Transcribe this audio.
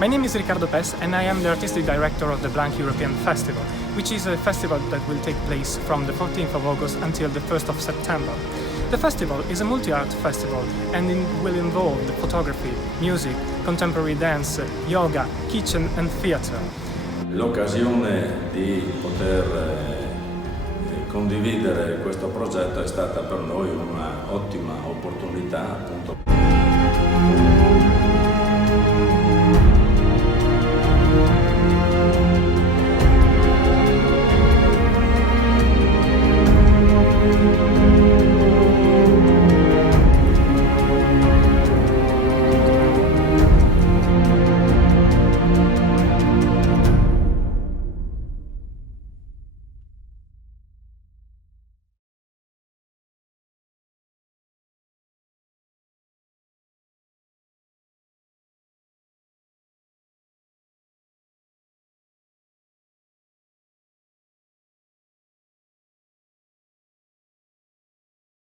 My name is Riccardo and I am the artistic director of the Blanc European Festival, which is a festival that will take place from the 14th of August until the 1st of September. The festival is a multi-art festival and it will involve the photography, music, contemporary dance, yoga, kitchen and theatre. L'occasione di poter condividere questo progetto è stata per noi un'ottima opportunità, appunto.